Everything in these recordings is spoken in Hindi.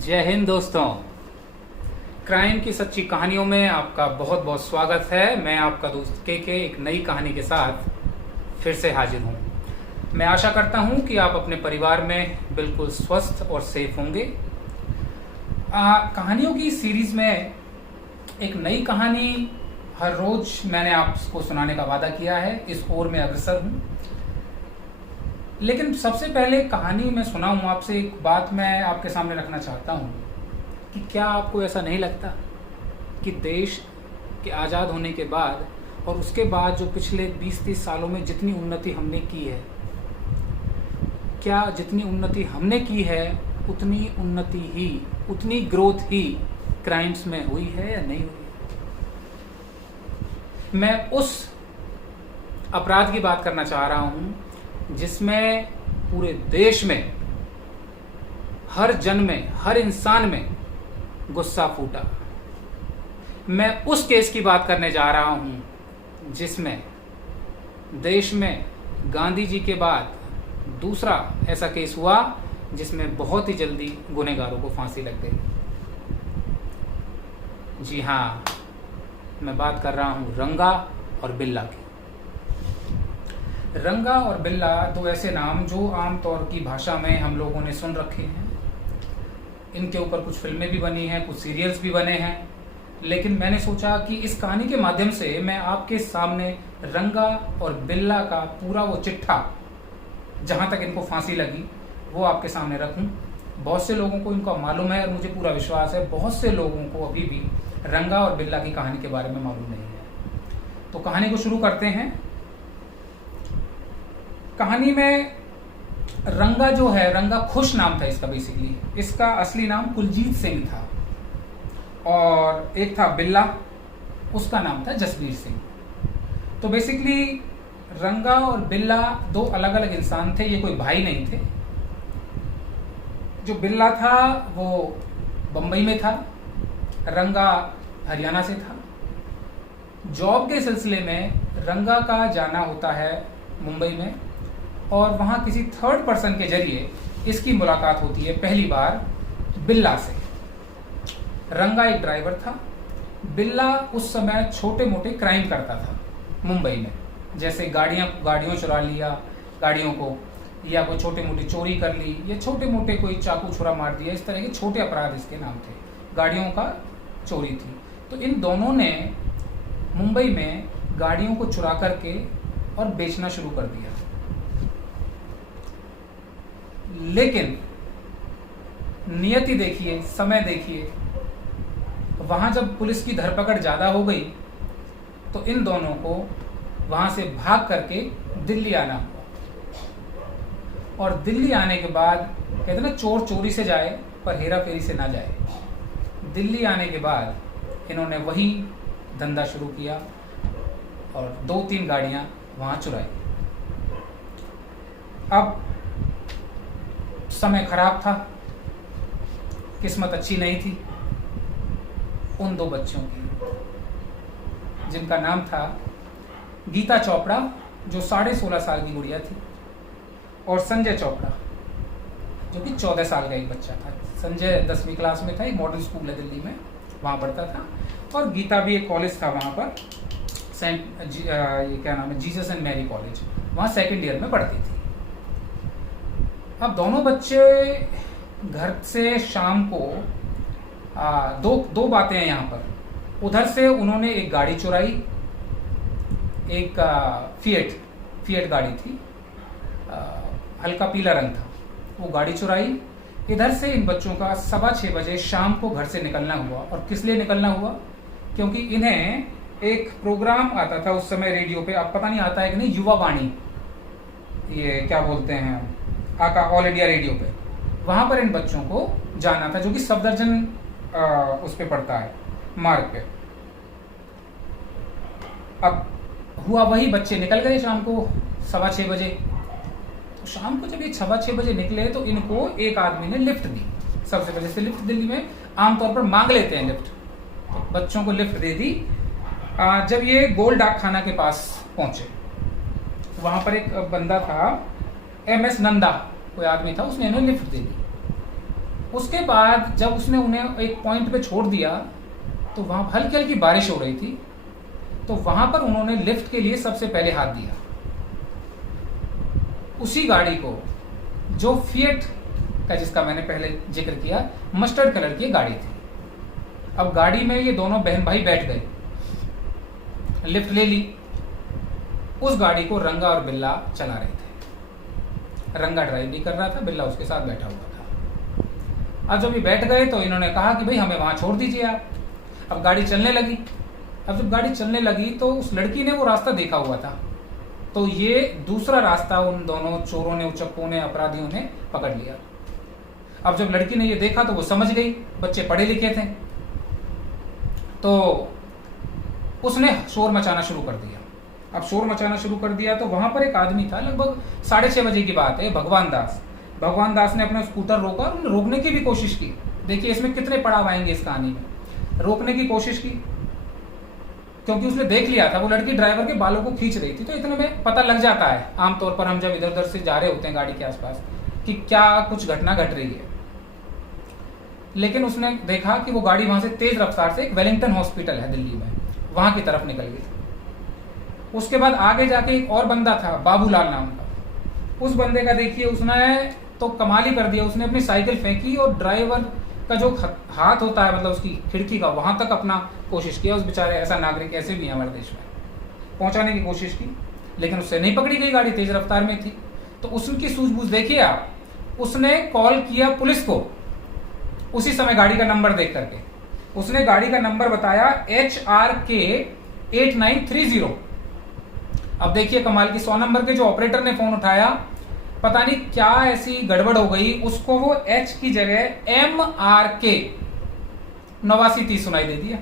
जय हिंद दोस्तों। क्राइम की सच्ची कहानियों में आपका बहुत बहुत स्वागत है। मैं आपका दोस्त के एक नई कहानी के साथ फिर से हाजिर हूँ। मैं आशा करता हूँ कि आप अपने परिवार में बिल्कुल स्वस्थ और सेफ होंगे। कहानियों की सीरीज में एक नई कहानी हर रोज मैंने आपको सुनाने का वादा किया है। इस ओर में अग्रसर हूँ। लेकिन सबसे पहले कहानी मैं सुनाऊं आपसे, एक बात मैं आपके सामने रखना चाहता हूं कि क्या आपको ऐसा नहीं लगता कि देश के आज़ाद होने के बाद और उसके बाद जो पिछले 20-30 सालों में जितनी उन्नति हमने की है, क्या जितनी उन्नति हमने की है उतनी ग्रोथ ही क्राइम्स में हुई है या नहीं हुई? मैं उस अपराध की बात करना चाह रहा हूं जिसमें पूरे देश में हर जन में, हर इंसान में गुस्सा फूटा। मैं उस केस की बात करने जा रहा हूं जिसमें देश में गांधी जी के बाद दूसरा ऐसा केस हुआ जिसमें बहुत ही जल्दी गुनहगारों को फांसी लग गई। जी हाँ, मैं बात कर रहा हूं रंगा और बिल्ला की। रंगा और बिल्ला दो ऐसे नाम जो आमतौर की भाषा में हम लोगों ने सुन रखे हैं। इनके ऊपर कुछ फिल्में भी बनी हैं, कुछ सीरियल्स भी बने हैं। लेकिन मैंने सोचा कि इस कहानी के माध्यम से मैं आपके सामने रंगा और बिल्ला का पूरा वो चिट्ठा, जहां तक इनको फांसी लगी, वो आपके सामने रखूं। बहुत से लोगों को इनका मालूम है और मुझे पूरा विश्वास है बहुत से लोगों को अभी भी रंगा और बिल्ला की कहानी के बारे में मालूम नहीं है। तो कहानी को शुरू करते हैं। कहानी में रंगा जो है, रंगा खुश नाम था इसका। बेसिकली इसका असली नाम कुलजीत सिंह था और एक था बिल्ला, उसका नाम था जसबीर सिंह। तो बेसिकली रंगा और बिल्ला दो अलग अलग इंसान थे, ये कोई भाई नहीं थे। जो बिल्ला था वो बंबई में था, रंगा हरियाणा से था। जॉब के सिलसिले में रंगा का जाना होता है मुंबई में और वहाँ किसी थर्ड पर्सन के जरिए इसकी मुलाकात होती है पहली बार बिल्ला से। रंगा एक ड्राइवर था, बिल्ला उस समय छोटे मोटे क्राइम करता था मुंबई में, जैसे गाड़ियों चुरा लिया गाड़ियों को, या कोई छोटी मोटी चोरी कर ली, या छोटे मोटे कोई चाकू छुरा मार दिया। इस तरह के छोटे अपराध इसके नाम थे, गाड़ियों का चोरी थी। तो इन दोनों ने मुंबई में गाड़ियों को चुरा करके और बेचना शुरू कर दिया। लेकिन नियति देखिए, समय देखिए, वहां जब पुलिस की धरपकड़ ज्यादा हो गई तो इन दोनों को वहां से भाग करके दिल्ली आना हुआ। और दिल्ली आने के बाद, कहते ना चोर चोरी से जाए पर हेरा फेरी से ना जाए, दिल्ली आने के बाद इन्होंने वही धंधा शुरू किया और 2-3 गाड़ियां वहां चुराई। अब समय खराब था, किस्मत अच्छी नहीं थी उन दो बच्चों की, जिनका नाम था गीता चोपड़ा, जो 16.5 साल की गुड़िया थी, और संजय चोपड़ा, जो कि 14 साल का एक बच्चा था। संजय 10वीं क्लास में था, एक मॉडर्न स्कूल है दिल्ली में, वहाँ पढ़ता था। और गीता भी एक कॉलेज था वहाँ पर, जीसस एंड मैरी कॉलेज, वहाँ सेकेंड ईयर में पढ़ती थी। अब दोनों बच्चे घर से शाम को दो बातें हैं यहाँ पर। उधर से उन्होंने एक गाड़ी चुराई, एक फिएट गाड़ी थी, हल्का पीला रंग था, वो गाड़ी चुराई। इधर से इन बच्चों का 6:15 बजे शाम को घर से निकलना हुआ। और किस लिए निकलना हुआ? क्योंकि इन्हें एक प्रोग्राम आता था उस समय रेडियो पे, अब पता नहीं आता है कि नहीं, युवा वाणी, ये क्या बोलते हैं, आका ऑल इंडिया रेडियो पे, वहां पर इन बच्चों को जाना था, जो कि सफदरजन उस पे पड़ता है, मार्ग पे। अब हुआ वही, बच्चे निकल गए शाम को 6:15 बजे। तो शाम को जब ये 6:15 बजे निकले तो इनको एक आदमी ने लिफ्ट दी। सबसे पहले से लिफ्ट दिल्ली में आमतौर पर मांग लेते हैं लिफ्ट, तो बच्चों को लिफ्ट दे दी। जब ये गोल डाक खाना के पास पहुंचे, वहां पर एक बंदा था, MS नंदा कोई आदमी था, उसने इन्हें लिफ्ट दे दी। उसके बाद जब उसने उन्हें एक पॉइंट पे छोड़ दिया तो वहां हल्की हल्की बारिश हो रही थी, तो वहां पर उन्होंने लिफ्ट के लिए सबसे पहले हाथ दिया। उसी गाड़ी को जो फिएट का, जिसका मैंने पहले जिक्र किया, मस्टर्ड कलर की गाड़ी थी। अब गाड़ी में ये दोनों बहन भाई बैठ गए, लिफ्ट ले ली। उस गाड़ी को रंगा और बिल्ला चला रहे थे। रंगा ड्राइव भी कर रहा था, बिल्ला उसके साथ बैठा हुआ था। अब जब ये बैठ गए तो इन्होंने कहा कि भाई हमें वहां छोड़ दीजिए आप। अब गाड़ी चलने लगी। अब जब गाड़ी चलने लगी तो उस लड़की ने वो रास्ता देखा हुआ था, तो ये दूसरा रास्ता उन दोनों चोरों ने, उचक्कों ने, अपराधियों ने पकड़ लिया। अब जब लड़की ने ये देखा तो वो समझ गई, बच्चे पढ़े लिखे थे, तो उसने शोर मचाना शुरू कर दिया। अब शोर मचाना शुरू कर दिया तो वहां पर एक आदमी था, लगभग 6:30 बजे की बात है, भगवान दास। भगवान दास ने अपना स्कूटर रोका और उन्होंने रोकने की भी कोशिश की। देखिए इसमें कितने पड़ाव आएंगे इस कहानी में। रोकने की कोशिश की क्योंकि उसने देख लिया था वो लड़की ड्राइवर के बालों को खींच रही थी, तो इतने में पता लग जाता है आमतौर पर हम जब इधर उधर से जा रहे होते हैं गाड़ी के आसपास कि क्या कुछ घटना घट रही है। लेकिन उसने देखा कि वो गाड़ी वहां से तेज रफ्तार से, एक वेलिंगटन हॉस्पिटल है दिल्ली में, वहां की तरफ निकल गई। उसके बाद आगे जाके एक और बंदा था, बाबूलाल नाम का। उस बंदे का देखिए उसने तो कमाल ही कर दिया, उसने अपनी साइकिल फेंकी और ड्राइवर का जो हाथ होता है, मतलब उसकी खिड़की का, वहां तक अपना कोशिश किया। उस बेचारे, ऐसा नागरिक ऐसे भी है हमारे देश में, पहुंचाने की कोशिश की, लेकिन उससे नहीं पकड़ी गई, गाड़ी तेज रफ्तार में थी। तो उसकी सूझबूझ देखिए आप, उसने कॉल किया पुलिस को उसी समय गाड़ी का नंबर देख करके। उसने गाड़ी का नंबर बताया HRK 8930। अब देखिए कमाल की, 100 नंबर के जो ऑपरेटर ने फोन उठाया, पता नहीं क्या ऐसी गड़बड़ हो गई, उसको वो H की जगह MRK 8930 सुनाई दे दिया।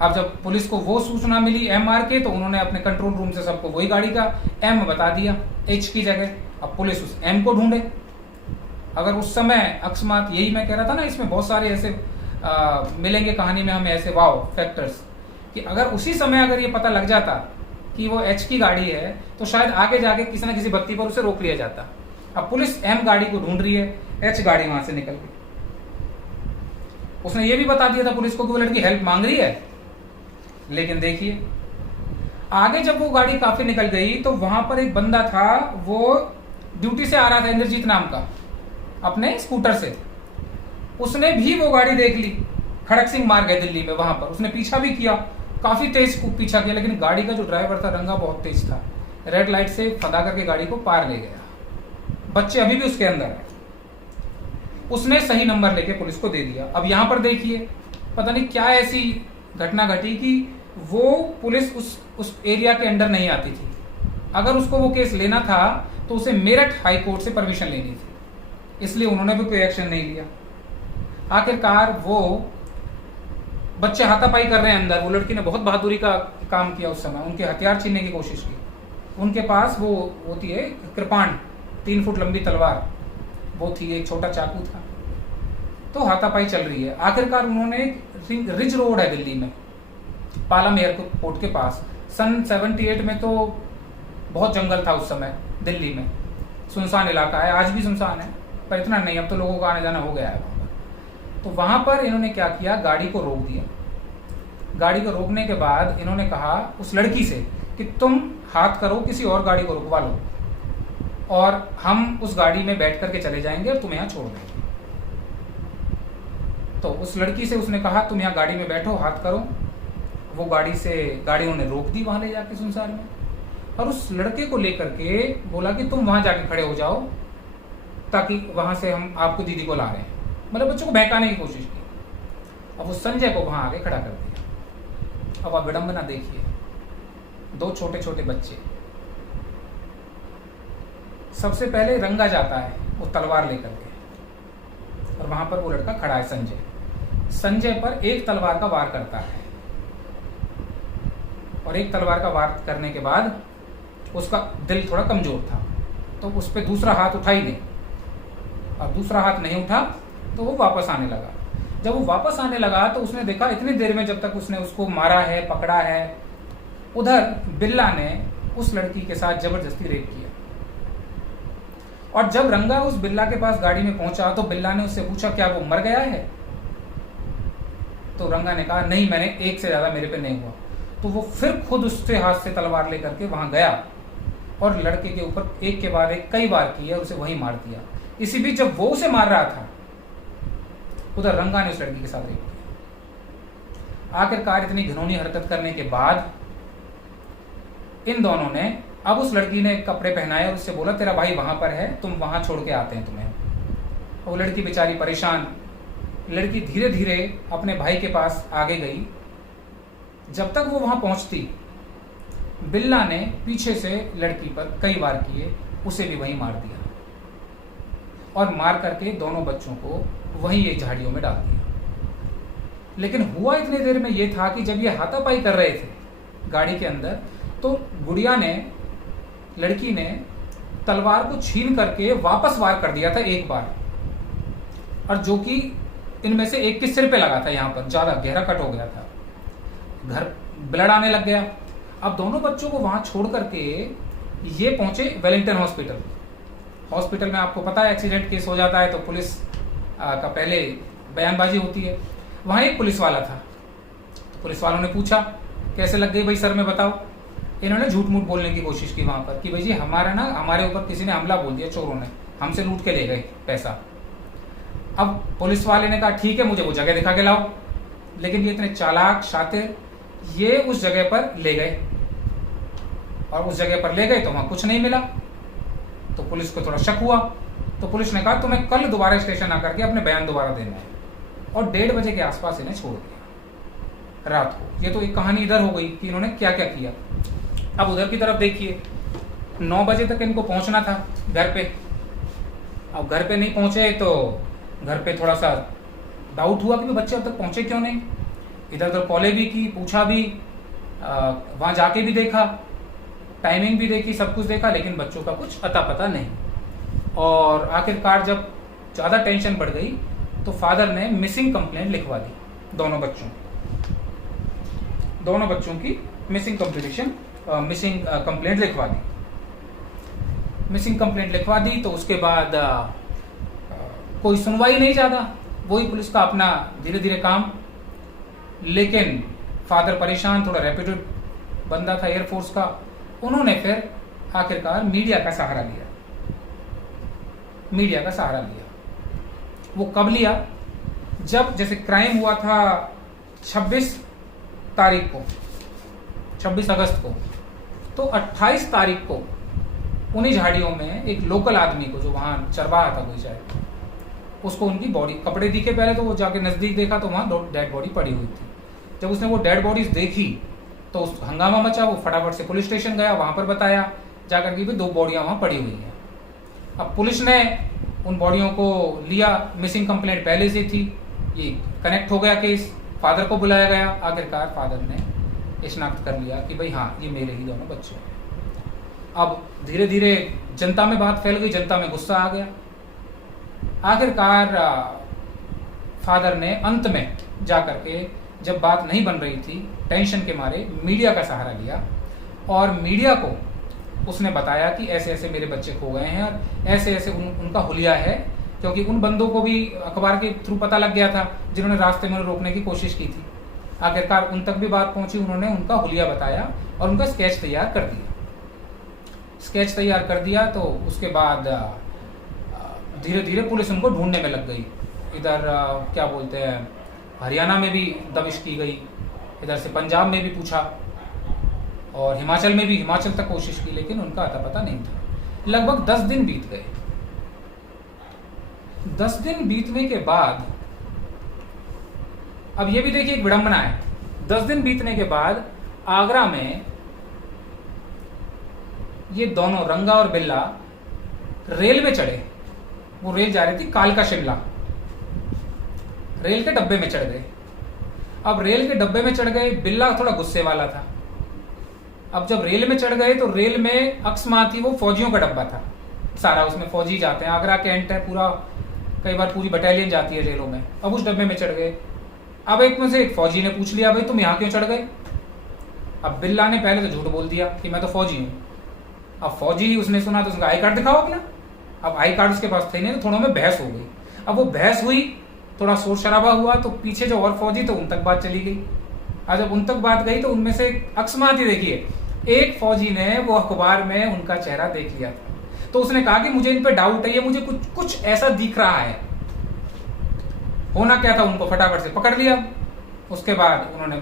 अब जब पुलिस को वो सूचना मिली MRK, तो उन्होंने अपने कंट्रोल रूम से सबको वही गाड़ी का M बता दिया H की जगह। अब पुलिस उस M को ढूंढे। अगर उस समय अकस्मात, यही मैं कह रहा था ना, इसमें बहुत सारे ऐसे मिलेंगे कहानी में हमें ऐसे वाव फैक्टर्स, कि अगर उसी समय अगर ये पता लग जाता कि वो H की गाड़ी है तो शायद आगे जाके किसी न किसी बत्ती पर उसे रोक लिया जाता। अब पुलिस M गाड़ी को ढूंढ रही है, H गाड़ी वहां से निकल गई। उसने ये भी बता दिया था पुलिस को कि वो लड़की हेल्प मांग रही है। लेकिन देखिए आगे जब वो गाड़ी काफी निकल गई तो वहां पर एक बंदा था, वो ड्यूटी से आ रहा था, इंद्रजीत नाम का, अपने स्कूटर से। उसने भी वो गाड़ी देख ली, खड़क सिंह मार्ग है दिल्ली में, वहां पर उसने पीछा भी किया, काफी तेज पीछा किया, लेकिन गाड़ी का जो ड्राइवर था रंगा बहुत तेज था, रेड लाइट से फंदा करके गाड़ी को पार ले गया। बच्चे अभी भी उसके अंदर है। उसने सही नंबर लेके पुलिस को दे दिया। अब यहां पर देखिए पता नहीं क्या ऐसी घटना घटी कि वो पुलिस उस एरिया के अंडर नहीं आती थी। अगर उसको वो केस लेना था तो उसे मेरठ हाई कोर्ट से परमिशन लेनी थी, इसलिए उन्होंने भी कोई एक्शन नहीं लिया। आखिरकार वो बच्चे हाथापाई कर रहे हैं अंदर। वो लड़की ने बहुत बहादुरी का काम किया उस समय, उनके हथियार छीनने की कोशिश की। उनके पास वो होती है कृपाण, 3 फुट लंबी तलवार वो थी, एक छोटा चाकू था। तो हाथापाई चल रही है। आखिरकार उन्होंने, रिज रोड है दिल्ली में, पालम एयरपोर्ट के पास, सन 78 में तो बहुत जंगल था उस समय दिल्ली में, सुनसान इलाका है, आज भी सुनसान है पर इतना नहीं, अब तो लोगों का आने जाना हो गया है वहां पर। तो वहां पर इन्होंने क्या किया, गाड़ी को रोक दिया। गाड़ी को रोकने के बाद इन्होंने कहा उस लड़की से कि तुम हाथ करो, किसी और गाड़ी को रुकवा लो और हम उस गाड़ी में बैठ करके चले जाएंगे और तुम यहां छोड़ देंगे। तो उस लड़की से उसने कहा तुम यहाँ गाड़ी में बैठो, हाथ करो। वो गाड़ी उन्होंने रोक दी वहां ले जाके सुनसान में, और उस लड़के को लेकर के बोला कि तुम वहां जाके खड़े हो जाओ ताकि वहां से हम आपको दीदी को ला रहे हैं, मतलब बच्चों को बहकाने की कोशिश की। अब उस संजय को वहां आगे खड़ा कर दिया। अब आप विडंबना देखिए, 2 छोटे छोटे बच्चे, सबसे पहले रंगा जाता है वो तलवार लेकर के, और वहां पर वो लड़का खड़ा है संजय पर एक तलवार का वार करता है, और एक तलवार का वार करने के बाद उसका दिल थोड़ा कमजोर था तो उस पर दूसरा हाथ उठा ही नहीं, और दूसरा हाथ नहीं उठा तो वो वापस आने लगा। जब वो वापस आने लगा तो उसने देखा इतनी देर में, जब तक उसने उसको मारा है, पकड़ा है, उधर बिल्ला ने उस लड़की के साथ जबरदस्ती रेप किया। और जब रंगा उस बिल्ला के पास गाड़ी में पहुंचा तो बिल्ला ने उससे पूछा क्या वो मर गया है? तो रंगा ने कहा नहीं, मैंने एक से ज्यादा मेरे पे नहीं हुआ। तो वो फिर खुद उसके हाथ से तलवार लेकर के वहां गया और लड़के के ऊपर एक के बाद एक कई बार किए और उसे वहीं मार दिया। इसी बीच जब वो उसे मार रहा था उधर रंगा ने उस लड़की के साथ रेप किया। आखिरकार इतनी घिनौनी हरकत करने के बाद इन दोनों ने, अब उस लड़की ने कपड़े पहनाए और उससे बोला तेरा भाई वहां पर है, तुम वहां छोड़ के आते हैं तुम्हें। वो लड़की बेचारी परेशान, लड़की धीरे धीरे अपने भाई के पास आगे गई। जब तक वो वहां पहुंचती बिल्ला ने पीछे से लड़की पर कई वार किए, उसे भी वहीं मार दिया और मार करके दोनों बच्चों को वहीं ये झाड़ियों में डाल दिया। लेकिन हुआ इतनी देर में ये था कि जब ये हाथापाई कर रहे थे गाड़ी के अंदर, तो गुड़िया ने, लड़की ने तलवार को छीन करके वापस वार कर दिया था एक बार, और जो कि इनमें से एक के सिर पे लगा था, यहां पर ज्यादा गहरा कट हो गया था, घर ब्लड आने लग गया। अब दोनों बच्चों को वहां छोड़ करके ये पहुंचे वेलिंगटन हॉस्पिटल। हॉस्पिटल में आपको पता है एक्सीडेंट केस हो जाता है तो पुलिस का पहले बयानबाजी होती है। वहां एक पुलिस वाला था, तो पुलिस वालों ने पूछा कैसे लग गई भाई सर में बताओ। इन्होंने झूठ मूठ बोलने की कोशिश की वहां पर कि भाई जी हमारे ऊपर किसी ने हमला बोल दिया, चोरों ने हमसे लूट के ले गए पैसा। अब पुलिस वाले ने कहा ठीक है मुझे वो जगह दिखा के लाओ, लेकिन ये इतने चालाक शातिर, ये उस जगह पर ले गए और उस जगह पर ले गए तो वहां कुछ नहीं मिला। तो पुलिस को थोड़ा शक हुआ, तो पुलिस ने कहा तुम्हें कल दोबारा स्टेशन आकर के अपने बयान दोबारा देना है, और 1:30 बजे के आसपास इन्हें छोड़ दिया रात को। ये तो एक कहानी इधर हो गई कि इन्होंने क्या क्या किया। अब उधर की तरफ देखिए, 9 बजे तक इनको पहुंचना था घर पे। अब घर पे नहीं पहुंचे तो घर पे थोड़ा सा डाउट हुआ कि बच्चे अब तक पहुंचे क्यों नहीं। इधर उधर कॉलेज भी की, पूछा भी, वहां जाके भी देखा, टाइमिंग भी देखी, सब कुछ देखा, लेकिन बच्चों का कुछ अता पता नहीं। और आखिरकार जब ज्यादा टेंशन बढ़ गई तो फादर ने मिसिंग कंप्लेंट लिखवा दी दोनों बच्चों की मिसिंग कंप्लेंट लिखवा दी। मिसिंग कंप्लेंट लिखवा दी तो उसके बाद कोई सुनवाई नहीं ज्यादा, वही पुलिस का अपना धीरे धीरे काम। लेकिन फादर परेशान, थोड़ा रेप्यूटेड बंदा था एयरफोर्स का, उन्होंने फिर आखिरकार मीडिया का सहारा लिया। वो कब लिया? जब जैसे क्राइम हुआ था 26 तारीख को, 26 अगस्त को, तो 28 तारीख को उन्हीं झाड़ियों में एक लोकल आदमी को, जो वहां चरवाहा था कोई शायद, उसको उनकी बॉडी, कपड़े दिखे पहले तो वो जाके नजदीक देखा तो वहां डेड बॉडी पड़ी हुई थी। जब उसने वो डेड बॉडीज देखी तो उस हंगामा मचा, वो फटाफट से पुलिस स्टेशन गया, वहां पर बताया जाकर के भी 2 बॉडियां वहां पड़ी हुई हैं। अब पुलिस ने उन बॉडियों को लिया, मिसिंग कंप्लेंट पहले से थी, ये कनेक्ट हो गया केस, फादर को बुलाया गया। आखिरकार फादर ने शिनाख्त कर लिया कि भाई हाँ ये मेरे ही दोनों बच्चे हैं। अब धीरे धीरे जनता में बात फैल गई, जनता में गुस्सा आ गया। आखिरकार फादर ने अंत में जाकर के, जब बात नहीं बन रही थी, टेंशन के मारे मीडिया का सहारा लिया और मीडिया को उसने बताया कि ऐसे ऐसे मेरे बच्चे खो गए हैं और ऐसे ऐसे उनका हुलिया है, क्योंकि उन बंदों को भी अखबार के थ्रू पता लग गया था जिन्होंने रास्ते में रोकने की कोशिश की थी। आखिरकार उन तक भी बात पहुंची, उन्होंने उनका हुलिया बताया और उनका स्केच तैयार कर दिया। तो उसके बाद धीरे धीरे पुलिस उनको ढूंढने में लग गई। इधर क्या बोलते हैं, हरियाणा में भी दबिश की गई, इधर से पंजाब में भी पूछा और हिमाचल में भी, हिमाचल तक कोशिश की, लेकिन उनका अता पता नहीं था। लगभग 10 दिन बीत गए। 10 दिन बीतने के बाद, अब ये भी देखिए एक विडंबना है, 10 दिन बीतने के बाद आगरा में ये दोनों रंगा और बिल्ला रेल में चढ़े। वो रेल जा रही थी कालका शिमला, रेल के डब्बे में चढ़ गए। अब रेल के डब्बे में चढ़ गए, बिल्ला थोड़ा गुस्से वाला था। अब जब रेल में चढ़ गए तो रेल में अकस्मात ही वो फौजियों का डब्बा था सारा, उसमें फौजी जाते हैं, आगरा कैंट है पूरा, कई बार पूरी बटालियन जाती है रेलों में। अब उस डब्बे में चढ़ गए। अब एक में से एक फौजी ने पूछ लिया भाई तुम यहाँ क्यों चढ़ गए? अब बिल्ला ने पहले तो झूठ बोल दिया कि मैं तो फौजी हूं। अब फौजी, उसने सुना तो उसका आई कार्ड दिखाओ अपना। अब आई कार्ड उसके पास थे नहीं, तो थोड़ा में बहस हो गई। अब वो बहस हुई, थोड़ा शोर शराबा हुआ, तो पीछे जो और फौजी थे उन तक बात चली गई। और जब उन तक बात गई तो उनमें से अकस्मात ही देखिए एक फौजी ने वो अखबार में उनका चेहरा देख लिया था, तो उसने कहा कि मुझे इन पे डाउट है, ये मुझे कुछ ऐसा दिख रहा है। होना क्या था, उनको फटाफट से पकड़ लिया। उसके बाद उन्होंने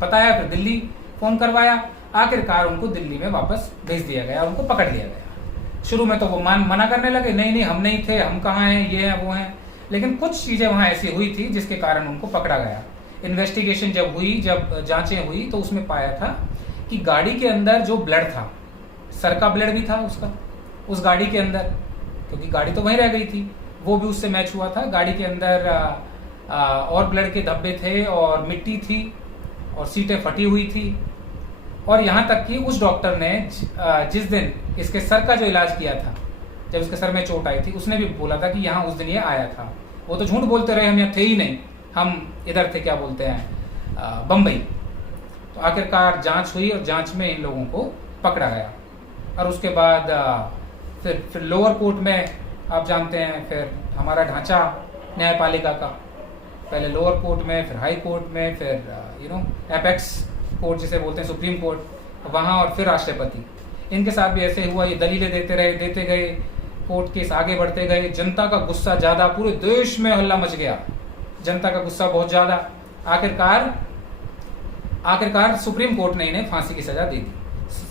बताया, फिर दिल्ली फोन करवाया। आखिरकार उनको दिल्ली में वापस भेज दिया गया, उनको पकड़ लिया गया। शुरू में तो वो मना करने लगे, नहीं हम नहीं थे, हम कहाँ हैं, ये हैं वो हैं। लेकिन कुछ चीजें वहां ऐसी हुई थी जिसके कारण उनको पकड़ा गया। इन्वेस्टिगेशन जब हुई, जब जांचें हुई, तो उसमें पाया था कि गाड़ी के अंदर जो ब्लड था, सर का ब्लड भी था उसका, उस गाड़ी के अंदर, क्योंकि गाड़ी तो वहीं रह गई थी, वो भी उससे मैच हुआ था। गाड़ी के अंदर और ब्लड के धब्बे थे और मिट्टी थी और सीटें फटी हुई थी। और यहां तक कि उस डॉक्टर ने जिस दिन इसके सर का जो इलाज किया था, जब इसके सर में चोट आई थी, उसने भी बोला था कि यहाँ उस दिन ये आया था। वो तो झूठ बोलते रहे, हम यहाँ थे ही नहीं, हम इधर थे, क्या बोलते हैं, बम्बई। तो आखिरकार जांच हुई और जांच में इन लोगों को पकड़ा गया। और उसके बाद फिर लोअर कोर्ट में, आप जानते हैं, फिर हमारा ढांचा न्यायपालिका का, पहले लोअर कोर्ट में, फिर हाई कोर्ट में, फिर एपेक्स कोर्ट जिसे बोलते हैं, सुप्रीम कोर्ट, वहां, और फिर राष्ट्रपति। इनके साथ भी ऐसे हुआ, ये दलीलें देते गए, कोर्ट केस आगे बढ़ते गए। जनता का गुस्सा ज्यादा, पूरे देश में हल्ला मच गया, जनता का गुस्सा बहुत ज्यादा। आखिरकार सुप्रीम कोर्ट ने इन्हें फांसी की सजा दे दी।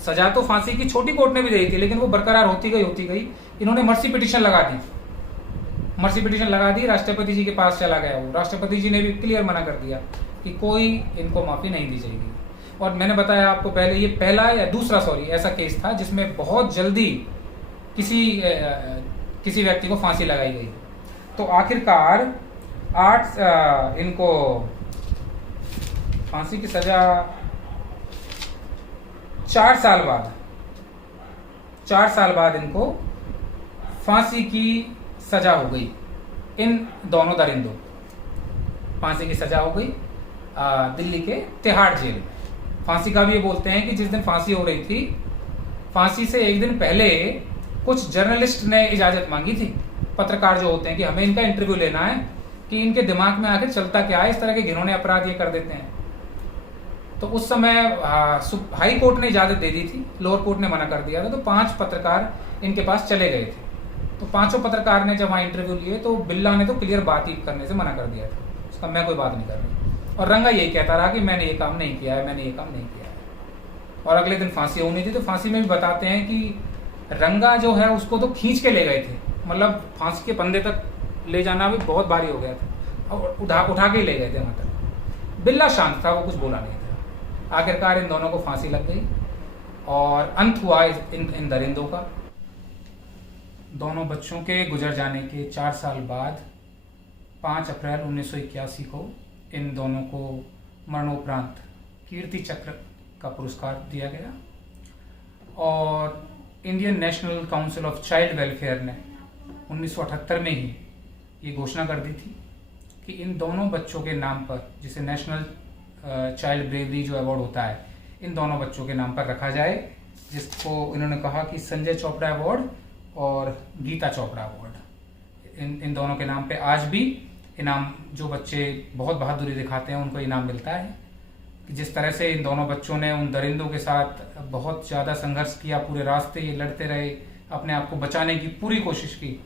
सजा तो फांसी की छोटी कोर्ट ने भी दे दी थी, लेकिन वो बरकरार होती गई। इन्होंने मर्सी पिटीशन लगा दी, राष्ट्रपति जी के पास चला गया वो। राष्ट्रपति जी ने भी क्लियर मना कर दिया कि कोई इनको माफी नहीं दी जाएगी। और मैंने बताया आपको पहले, ये पहला या दूसरा ऐसा केस था जिसमें बहुत जल्दी किसी व्यक्ति को फांसी लगाई गई। तो आखिरकार इनको फांसी की सजा 4 साल बाद इनको फांसी की सजा हो गई। इन दोनों दरिंदों फांसी की सजा हो गई दिल्ली के तिहाड़ जेल में। फांसी का भी ये बोलते हैं कि जिस दिन फांसी हो रही थी, फांसी से एक दिन पहले कुछ जर्नलिस्ट ने इजाजत मांगी थी, पत्रकार जो होते हैं, कि हमें इनका इंटरव्यू लेना है कि इनके दिमाग में आखिर चलता क्या है, इस तरह के घिनौने अपराध ये कर देते हैं। तो उस समय हाई कोर्ट ने इजाजत दे दी थी, लोअर कोर्ट ने मना कर दिया था। तो 5 पत्रकार इनके पास चले गए थे। तो 5 पत्रकार ने जब वहां इंटरव्यू लिए, तो बिल्ला ने तो क्लियर बात ही करने से मना कर दिया था, उसका मैं कोई बात नहीं कर रही। और रंगा यही कहता रहा कि मैंने ये काम नहीं किया है, मैंने ये काम नहीं किया है। और अगले दिन फांसी होनी थी, तो फांसी में भी बताते हैं कि रंगा जो है उसको तो खींच के ले गए थे, मतलब फांसी के पंदे तक ले जाना भी बहुत भारी हो गया था, और उठा के ही ले गए थे वहां तक। बिल्ला शांत था, वो कुछ बोला नहीं था। आखिरकार इन दोनों को फांसी लग गई और अंत हुआ इन दरिंदों का। दोनों बच्चों के गुजर जाने के 4 साल बाद 5 अप्रैल 1981 को इन दोनों को मरणोपरांत कीर्ति चक्र का पुरस्कार दिया गया। और Indian national council of child welfare ने 1978 में ही ये घोषणा कर दी थी कि इन दोनों बच्चों के नाम पर, जिसे नेशनल चाइल्ड ब्रेवरी जो अवार्ड होता है, इन दोनों बच्चों के नाम पर रखा जाए, जिसको इन्होंने कहा कि संजय चोपड़ा अवार्ड और गीता चोपड़ा अवार्ड। इन दोनों के नाम पे आज भी इनाम, जो बच्चे बहुत बहादुरी दिखाते हैं उनको इनाम मिलता है। कि जिस तरह से इन दोनों बच्चों ने उन दरिंदों के साथ बहुत ज़्यादा संघर्ष किया, पूरे रास्ते ये लड़ते रहे, अपने आप को बचाने की पूरी कोशिश की,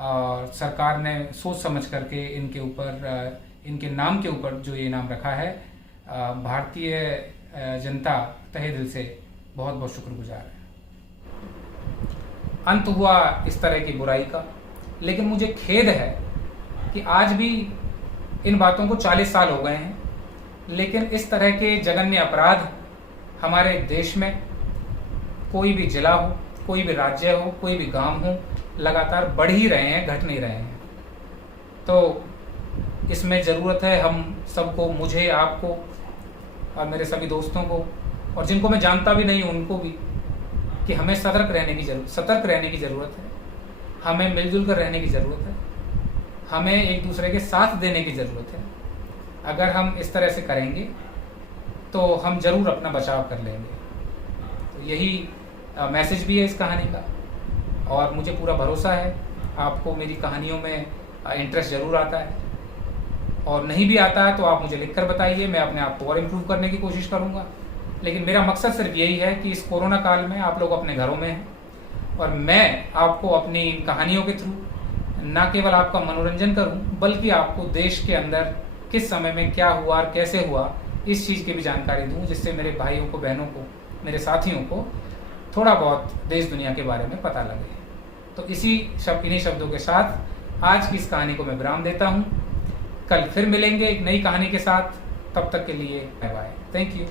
और सरकार ने सोच समझ करके इनके ऊपर, इनके नाम के ऊपर जो ये इनाम रखा है, भारतीय जनता तहे दिल से बहुत बहुत शुक्रगुजार है। अंत हुआ इस तरह की बुराई का, लेकिन मुझे खेद है कि आज भी इन बातों को 40 साल हो गए हैं, लेकिन इस तरह के जघन्य अपराध हमारे देश में, कोई भी जिला हो, कोई भी राज्य हो, कोई भी गांव हो, लगातार बढ़ ही रहे हैं, घट नहीं रहे हैं। तो इसमें ज़रूरत है हम सबको, मुझे, आपको और मेरे सभी दोस्तों को, और जिनको मैं जानता भी नहीं उनको भी, कि हमें सतर्क रहने की ज़रूरत है। हमें मिलजुल कर रहने की ज़रूरत है। हमें एक दूसरे के साथ देने की ज़रूरत है। अगर हम इस तरह से करेंगे तो हम जरूर अपना बचाव कर लेंगे। तो यही मैसेज भी है इस कहानी का। और मुझे पूरा भरोसा है आपको मेरी कहानियों में इंटरेस्ट ज़रूर आता है, और नहीं भी आता है तो आप मुझे लिखकर बताइए, मैं अपने आप को और इम्प्रूव करने की कोशिश करूँगा। लेकिन मेरा मकसद सिर्फ यही है कि इस कोरोना काल में आप लोग अपने घरों में हैं और मैं आपको अपनी कहानियों के थ्रू न केवल आपका मनोरंजन करूं, बल्कि आपको देश के अंदर किस समय में क्या हुआ और कैसे हुआ इस चीज़ की भी जानकारी दूं, जिससे मेरे भाइयों को, बहनों को, मेरे साथियों को थोड़ा बहुत देश दुनिया के बारे में पता लगे। तो इन्हीं शब्दों के साथ आज की इस कहानी को मैं विराम देता हूं। कल फिर मिलेंगे एक नई कहानी के साथ। तब तक के लिए बाय बाय। Thank you.